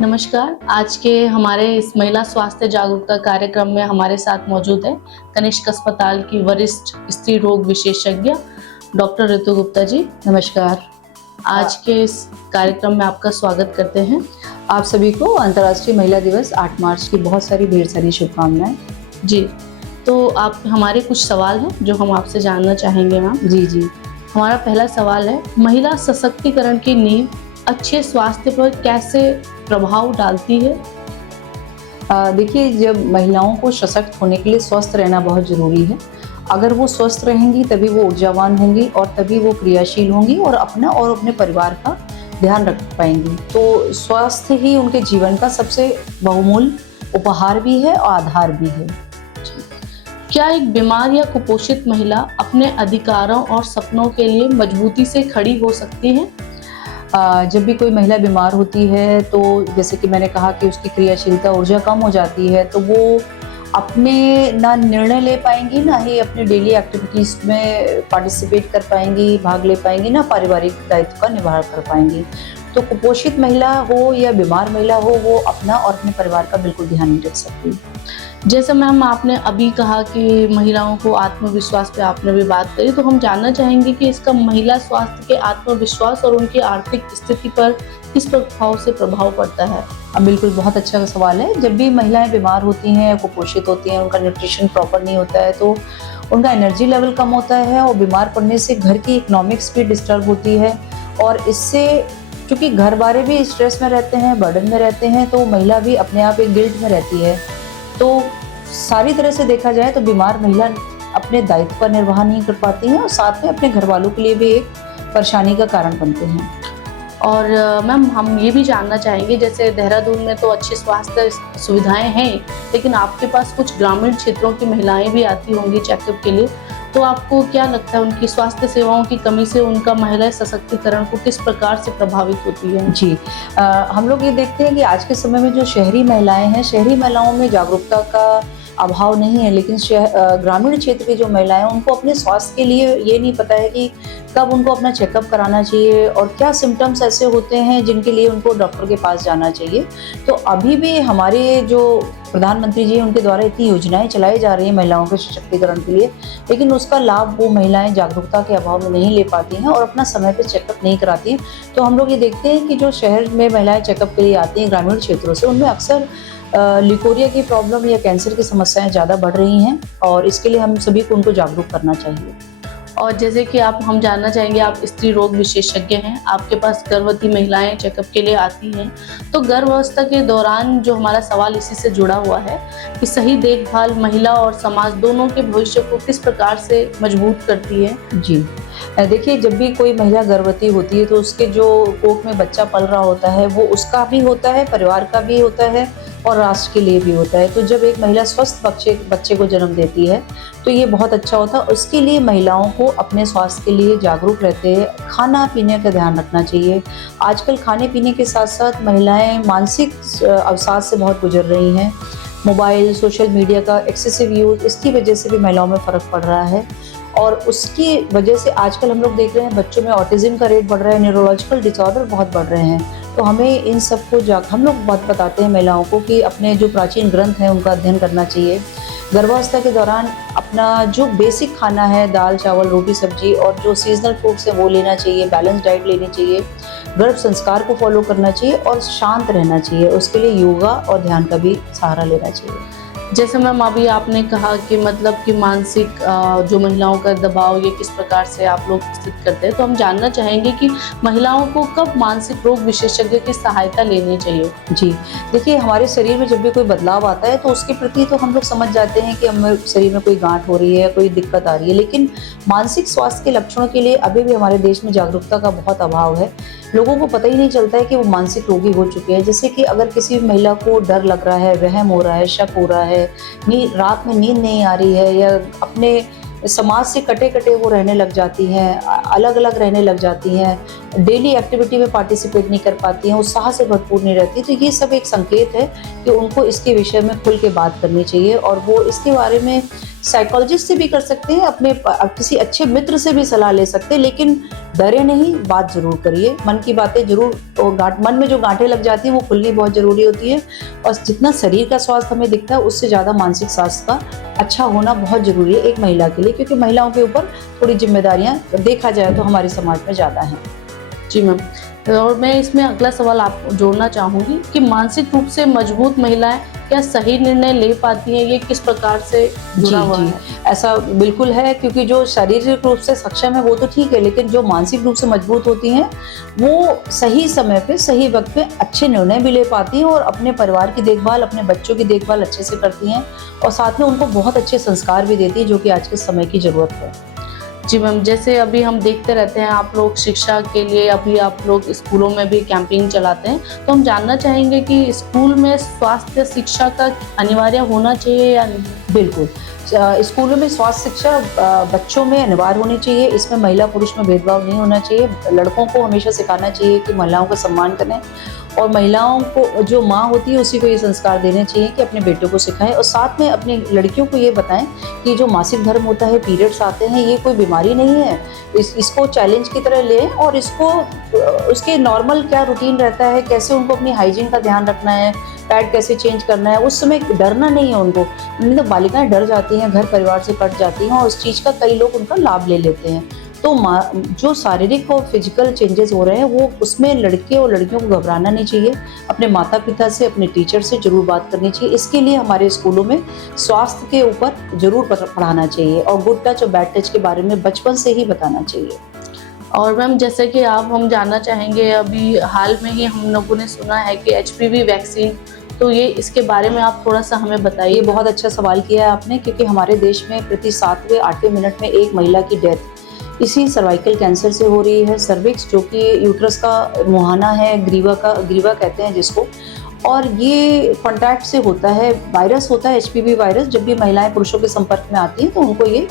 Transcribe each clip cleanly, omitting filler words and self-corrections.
नमस्कार। आज के हमारे इस महिला स्वास्थ्य जागरूकता कार्यक्रम में हमारे साथ मौजूद है कनिष्क अस्पताल की वरिष्ठ स्त्री रोग विशेषज्ञ डॉक्टर ऋतु गुप्ता जी। नमस्कार। आज के इस कार्यक्रम में आपका स्वागत करते हैं। आप सभी को अंतर्राष्ट्रीय महिला दिवस 8 मार्च की बहुत सारी ढेर सारी शुभकामनाएं। जी, तो आप हमारे कुछ सवाल हैं जो हम आपसे जानना चाहेंगे मैम। जी। हमारा पहला सवाल है, महिला सशक्तिकरण की नींव अच्छे स्वास्थ्य पर कैसे प्रभाव डालती है? देखिए, जब महिलाओं को सशक्त होने के लिए स्वस्थ रहना बहुत ज़रूरी है। अगर वो स्वस्थ रहेंगी तभी वो ऊर्जावान होंगी और तभी वो क्रियाशील होंगी और अपना और अपने परिवार का ध्यान रख पाएंगी। तो स्वास्थ्य ही उनके जीवन का सबसे बहुमूल्य उपहार भी है और आधार भी है। क्या एक बीमार या कुपोषित महिला अपने अधिकारों और सपनों के लिए मजबूती से खड़ी हो सकती है? जब भी कोई महिला बीमार होती है तो जैसे कि मैंने कहा कि उसकी क्रियाशीलता ऊर्जा कम हो जाती है, तो वो अपने ना निर्णय ले पाएंगी, ना ही अपने डेली एक्टिविटीज़ में पार्टिसिपेट कर पाएंगी, भाग ले पाएंगी, ना पारिवारिक दायित्व का निर्वाह कर पाएंगी। तो कुपोषित महिला हो या बीमार महिला हो, वो अपना और अपने परिवार का बिल्कुल ध्यान नहीं रख सकती। जैसे मैम आपने अभी कहा कि महिलाओं को आत्मविश्वास पे आपने भी बात करी, तो हम जानना चाहेंगे कि इसका महिला स्वास्थ्य के आत्मविश्वास और उनकी आर्थिक स्थिति पर किस प्रभाव से प्रभाव पड़ता है? बिल्कुल, बहुत अच्छा सवाल है। जब भी महिलाएं बीमार होती हैं, कुपोषित होती हैं, उनका न्यूट्रिशन प्रॉपर नहीं होता है, तो उनका एनर्जी लेवल कम होता है और बीमार पड़ने से घर की इकोनॉमिक्स भी डिस्टर्ब होती है। और इससे चूँकि घर वाले भी स्ट्रेस में रहते हैं, बर्डन में रहते हैं, तो महिला भी अपने आप एक गिल्ट में रहती है। तो सारी तरह से देखा जाए तो बीमार महिला अपने दायित्व का निर्वाह नहीं कर पाती हैं और साथ में अपने घर वालों के लिए भी एक परेशानी का कारण बनते हैं। और मैम हम ये भी जानना चाहेंगे, जैसे देहरादून में तो अच्छी स्वास्थ्य सुविधाएं हैं, लेकिन आपके पास कुछ ग्रामीण क्षेत्रों की महिलाएं भी आती होंगी चेकअप के लिए, तो आपको क्या लगता है उनकी स्वास्थ्य सेवाओं की कमी से उनका महिला सशक्तिकरण को किस प्रकार से प्रभावित होती है? जी, हम लोग ये देखते हैं कि आज के समय में जो शहरी महिलाएं हैं, शहरी महिलाओं में जागरूकता का अभाव नहीं है, लेकिन ग्रामीण क्षेत्र की जो महिलाएं हैं, उनको अपने स्वास्थ्य के लिए ये नहीं पता है कि कब उनको अपना चेकअप कराना चाहिए और क्या सिम्टम्स ऐसे होते हैं जिनके लिए उनको डॉक्टर के पास जाना चाहिए। तो अभी भी हमारे जो प्रधानमंत्री जी उनके द्वारा इतनी योजनाएं चलाई जा रही हैं महिलाओं के सशक्तिकरण के लिए, लेकिन उसका लाभ वो महिलाएं जागरूकता के अभाव में नहीं ले पाती हैं और अपना समय पर चेकअप नहीं कराती हैं। तो हम लोग ये देखते हैं कि जो शहर में महिलाएं चेकअप के लिए आती हैं ग्रामीण क्षेत्रों से, उनमें अक्सर लिकोरिया की प्रॉब्लम या कैंसर की समस्याएं ज़्यादा बढ़ रही हैं और इसके लिए हम सभी को उनको जागरूक करना चाहिए। और जैसे कि हम जानना चाहेंगे, आप स्त्री रोग विशेषज्ञ हैं, आपके पास गर्भवती महिलाएं चेकअप के लिए आती हैं, तो गर्भावस्था के दौरान जो हमारा सवाल इसी से जुड़ा हुआ है कि सही देखभाल महिला और समाज दोनों के भविष्य को किस प्रकार से मजबूत करती है? जी, देखिए, जब भी कोई महिला गर्भवती होती है तो उसके जो कोख में बच्चा पल रहा होता है वो उसका भी होता है, परिवार का भी होता है और राष्ट्र के लिए भी होता है। तो जब एक महिला स्वस्थ बच्चे को जन्म देती है तो ये बहुत अच्छा होता है। उसके लिए महिलाओं को अपने स्वास्थ्य के लिए जागरूक रहते हैं, खाना पीने का ध्यान रखना चाहिए। आजकल खाने पीने के साथ साथ महिलाएं मानसिक अवसाद से बहुत गुजर रही हैं। मोबाइल, सोशल मीडिया का एक्सेसिव यूज़, इसकी वजह से भी महिलाओं में फ़र्क पड़ रहा है और उसकी वजह से आजकल हम लोग देख रहे हैं बच्चों में ऑटिज़म का रेट बढ़ रहा है, न्यूरोलॉजिकल डिसऑर्डर बहुत बढ़ रहे हैं। तो हमें इन सबको हम लोग बहुत बताते हैं महिलाओं को कि अपने जो प्राचीन ग्रंथ हैं उनका अध्ययन करना चाहिए। गर्भावस्था के दौरान अपना जो बेसिक खाना है, दाल, चावल, रोटी, सब्जी और जो सीजनल फ्रूट्स है वो लेना चाहिए, बैलेंस डाइट लेनी चाहिए, गर्भ संस्कार को फॉलो करना चाहिए और शांत रहना चाहिए। उसके लिए योगा और ध्यान का भी सहारा लेना चाहिए। जैसे मैम अभी आपने कहा कि मतलब कि मानसिक जो महिलाओं का दबाव ये किस प्रकार से आप लोग स्थित करते हैं, तो हम जानना चाहेंगे कि महिलाओं को कब मानसिक रोग विशेषज्ञ की सहायता लेनी चाहिए? जी, देखिए, हमारे शरीर में जब भी कोई बदलाव आता है तो उसके प्रति तो हम लोग समझ जाते हैं कि हमारे शरीर में कोई गांठ हो रही है, कोई दिक्कत आ रही है, लेकिन मानसिक स्वास्थ्य के लक्षणों के लिए अभी भी हमारे देश में जागरूकता का बहुत अभाव है। लोगों को पता ही नहीं चलता है कि वो मानसिक रोगी हो चुके हैं। जैसे कि अगर किसी महिला को डर लग रहा है, वहम हो रहा है, शक हो रहा है, रात में नींद नहीं आ रही है या अपने समाज से कटे-कटे वो रहने लग जाती हैं, अलग-अलग रहने लग जाती हैं, डेली एक्टिविटी में पार्टिसिपेट नहीं कर पाती हैं, उत्साह से भरपूर नहीं रहती, तो ये सब एक संकेत है कि उनको इसके विषय में खुल के बात करनी चाहिए और वो इसके बारे में साइकोलॉजिस्ट से भी कर सकते हैं, अपने किसी अच्छे मित्र से भी सलाह ले सकते हैं, लेकिन डरे नहीं, बात ज़रूर करिए। मन की बातें ज़रूर, मन में जो गांठें लग जाती हैं वो खुलनी बहुत ज़रूरी होती है। और जितना शरीर का स्वास्थ्य हमें दिखता है उससे ज़्यादा मानसिक स्वास्थ्य का अच्छा होना बहुत ज़रूरी है एक महिला के लिए, क्योंकि महिलाओं के ऊपर थोड़ी जिम्मेदारियाँ देखा जाए तो हमारे समाज में ज़्यादा हैं। जी मैम, और मैं इसमें अगला सवाल आप जोड़ना चाहूँगी कि मानसिक रूप से मजबूत महिलाएं क्या सही निर्णय ले पाती हैं, ये किस प्रकार से जुड़ा हुआ है? ऐसा बिल्कुल है, क्योंकि जो शारीरिक रूप से सक्षम है वो तो ठीक है, लेकिन जो मानसिक रूप से मजबूत होती हैं वो सही समय पे सही वक्त पे अच्छे निर्णय भी ले पाती हैं और अपने परिवार की देखभाल, अपने बच्चों की देखभाल अच्छे से करती हैं और साथ में उनको बहुत अच्छे संस्कार भी देती हैं, जो कि आज के समय की ज़रूरत है। जी मैम, जैसे अभी हम देखते रहते हैं आप लोग शिक्षा के लिए अभी आप लोग स्कूलों में भी कैंपेन चलाते हैं, तो हम जानना चाहेंगे कि स्कूल में स्वास्थ्य शिक्षा का अनिवार्य होना चाहिए या नहीं? बिल्कुल, स्कूलों में स्वास्थ्य शिक्षा बच्चों में अनिवार्य होनी चाहिए। इसमें महिला पुरुष में भेदभाव नहीं होना चाहिए। लड़कों को हमेशा सिखाना चाहिए कि महिलाओं का सम्मान करें और महिलाओं को, जो माँ होती है उसी को ये संस्कार देने चाहिए कि अपने बेटों को सिखाएं और साथ में अपनी लड़कियों को ये बताएं कि जो मासिक धर्म होता है, पीरियड्स आते हैं, ये कोई बीमारी नहीं है। इसको चैलेंज की तरह लें और इसको उसके नॉर्मल क्या रूटीन रहता है, कैसे उनको अपनी हाइजीन का ध्यान रखना है, पैड कैसे चेंज करना है, उस समय डरना नहीं है उनको। नहीं तो बालिकाएं डर जाती हैं, घर परिवार से कट जाती हैं और उस चीज़ का कई लोग उनका लाभ ले लेते हैं। तो जो शारीरिक और फिजिकल चेंजेस हो रहे हैं वो उसमें लड़के और लड़कियों को घबराना नहीं चाहिए। अपने माता पिता से, अपने टीचर से ज़रूर बात करनी चाहिए। इसके लिए हमारे स्कूलों में स्वास्थ्य के ऊपर ज़रूर पढ़ाना चाहिए और गुड टच और बैड टच के बारे में बचपन से ही बताना चाहिए। और मैम, जैसे कि हम जानना चाहेंगे, अभी हाल में ही हम लोगों ने सुना है कि एचपीवी वैक्सीन, तो ये इसके बारे में आप थोड़ा सा हमें बताइए। ये बहुत अच्छा सवाल किया है आपने, क्योंकि हमारे देश में प्रति 7वें-8वें मिनट में एक महिला की डेथ इसी सर्वाइकल कैंसर से हो रही है। सर्विक्स, जो कि यूट्रस का मुहाना है, ग्रीवा कहते हैं जिसको, और ये कॉन्टैक्ट से होता है। वायरस होता है एचपीवी वायरस। जब भी महिलाएं पुरुषों के संपर्क में आती हैं तो उनको ये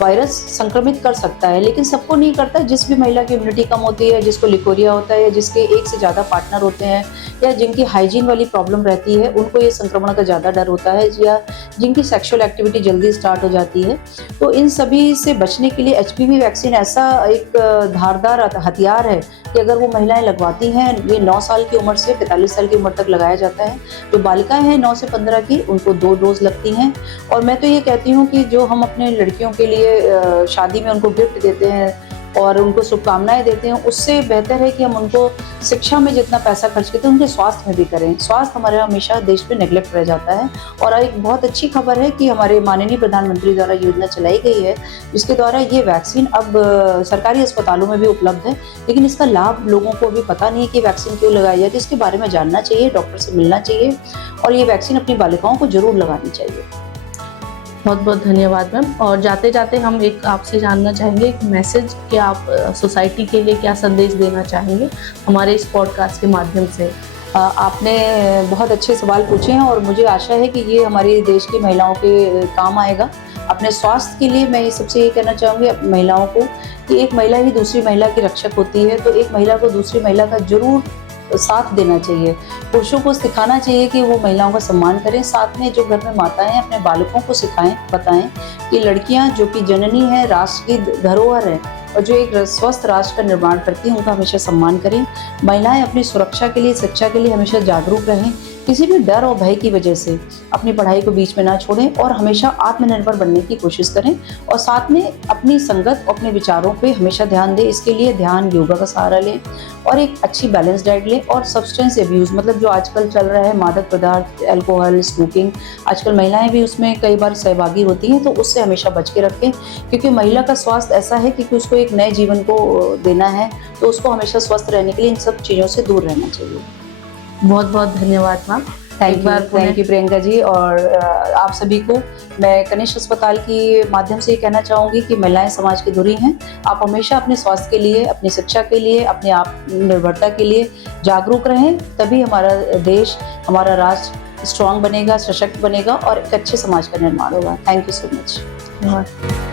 वायरस संक्रमित कर सकता है, लेकिन सबको नहीं करता। जिस भी महिला की इम्यूनिटी कम होती है, जिसको लिकोरिया होता है, जिसके एक से ज़्यादा पार्टनर होते हैं या जिनकी हाइजीन वाली प्रॉब्लम रहती है, उनको ये संक्रमण का ज़्यादा डर होता है, या जिनकी सेक्सुअल एक्टिविटी जल्दी स्टार्ट हो जाती है। तो इन सभी से बचने के लिए एचपीवी वैक्सीन ऐसा एक धारदार हथियार है कि अगर वो महिलाएं लगवाती हैं, ये 9 साल की उम्र से 45 साल की उम्र तक लगाया जाता है। जो बालिकाएं हैं 9 से 15 की, उनको 2 डोज लगती हैं। और मैं तो ये कहती हूँ कि जो हम अपने लड़कियों के लिए शादी में उनको गिफ्ट देते हैं और उनको शुभकामनाएं देते हैं, उससे बेहतर है कि हम उनको शिक्षा में जितना पैसा खर्च करते हैं उनके स्वास्थ्य में भी करें। स्वास्थ्य हमारा हमेशा देश में नेग्लेक्ट रह जाता है। और एक बहुत अच्छी खबर है कि हमारे माननीय प्रधानमंत्री द्वारा योजना चलाई गई है, जिसके द्वारा ये वैक्सीन अब सरकारी अस्पतालों में भी उपलब्ध है। लेकिन इसका लाभ लोगों को अभी पता नहीं कि वैक्सीन क्यों लगाई जाती है। इसके बारे में जानना चाहिए, डॉक्टर से मिलना चाहिए और ये वैक्सीन अपनी बालिकाओं को जरूर लगानी चाहिए। बहुत बहुत धन्यवाद मैम। और जाते जाते हम एक आपसे जानना चाहेंगे एक मैसेज कि आप सोसाइटी के लिए क्या संदेश देना चाहेंगे हमारे इस पॉडकास्ट के माध्यम से? आपने बहुत अच्छे सवाल पूछे हैं और मुझे आशा है कि ये हमारे देश की महिलाओं के काम आएगा। अपने स्वास्थ्य के लिए मैं सबसे ये कहना चाहूँगी महिलाओं को कि एक महिला ही दूसरी महिला की रक्षक होती है, तो एक महिला को दूसरी महिला का जरूर साथ देना चाहिए। पुरुषों को सिखाना चाहिए कि वो महिलाओं का सम्मान करें। साथ में जो घर में माताएं हैं, अपने बालकों को सिखाएं, बताएं कि लड़कियां जो कि जननी है, राष्ट्र की धरोहर है और जो एक स्वस्थ राष्ट्र का निर्माण करती हैं, उनका हमेशा सम्मान करें। महिलाएं अपनी सुरक्षा के लिए, शिक्षा के लिए हमेशा जागरूक रहें। किसी भी डर और भय की वजह से अपनी पढ़ाई को बीच में ना छोड़ें और हमेशा आत्मनिर्भर बनने की कोशिश करें। और साथ में अपनी संगत, अपने विचारों पे हमेशा ध्यान दें। इसके लिए ध्यान, योगा का सहारा लें और एक अच्छी बैलेंस डाइट लें। और सब्सटेंस एब्यूज़, मतलब जो आजकल चल रहा है, मादक पदार्थ, अल्कोहल, स्मोकिंग, आजकल महिलाएं भी उसमें कई बार सहभागी होती हैं, तो उससे हमेशा बच के रखें। क्योंकि महिला का स्वास्थ्य ऐसा है कि उसको एक नए जीवन को देना है, तो उसको हमेशा स्वस्थ रहने के लिए इन सब चीज़ों से दूर रहना चाहिए। बहुत बहुत धन्यवाद ma'am. Thank you Priyanka ji. और आप सभी को मैं कनिष्क अस्पताल के माध्यम से कहना चाहूँगी कि महिलाएं समाज की धुरी हैं। आप हमेशा अपने स्वास्थ्य के लिए, अपनी शिक्षा के लिए, अपने आत्मनिर्भरता के लिए जागरूक रहें, तभी हमारा देश, हमारा राष्ट्र स्ट्रांग बनेगा, सशक्त बनेगा और एक अच्छे समाज का निर्माण होगा। Thank you so much. धन्यवाद।